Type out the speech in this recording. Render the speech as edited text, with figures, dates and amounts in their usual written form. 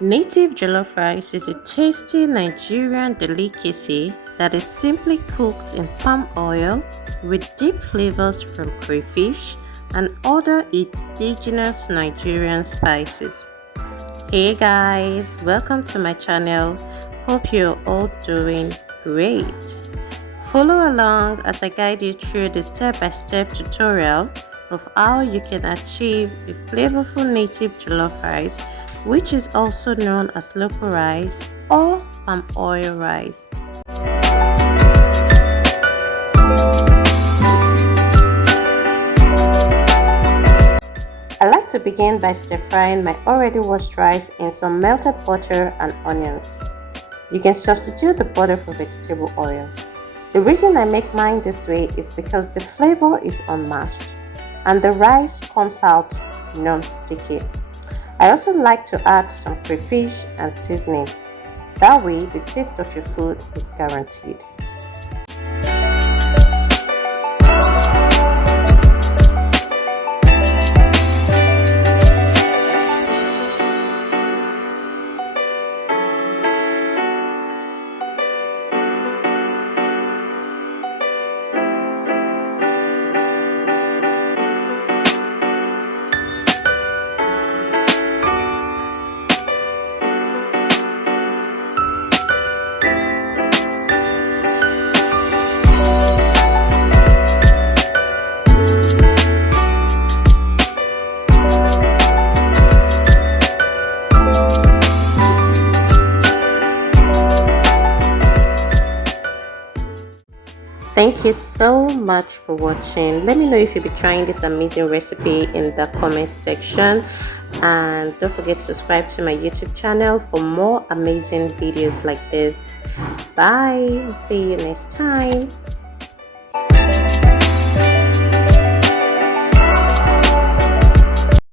Native jollof rice is a tasty Nigerian delicacy that is simply cooked in palm oil with deep flavors from crayfish and other indigenous Nigerian spices. Hey guys, welcome to my channel. Hope you're all doing great. Follow along as I guide you through the step-by-step tutorial of how you can achieve a flavorful native jollof rice, which is also known as local rice or palm oil rice. I like to begin by stir-frying my already washed rice in some melted butter and onions. You can substitute the butter for vegetable oil. The reason I make mine this way is because the flavor is unmatched and the rice comes out non-sticky. I also like to add some crayfish and seasoning. That way the taste of your food is guaranteed. Thank you so much for watching. Let me know if you'll be trying this amazing recipe in the comment section, and don't forget to subscribe to my YouTube channel for more amazing videos like this. Bye, see you next time.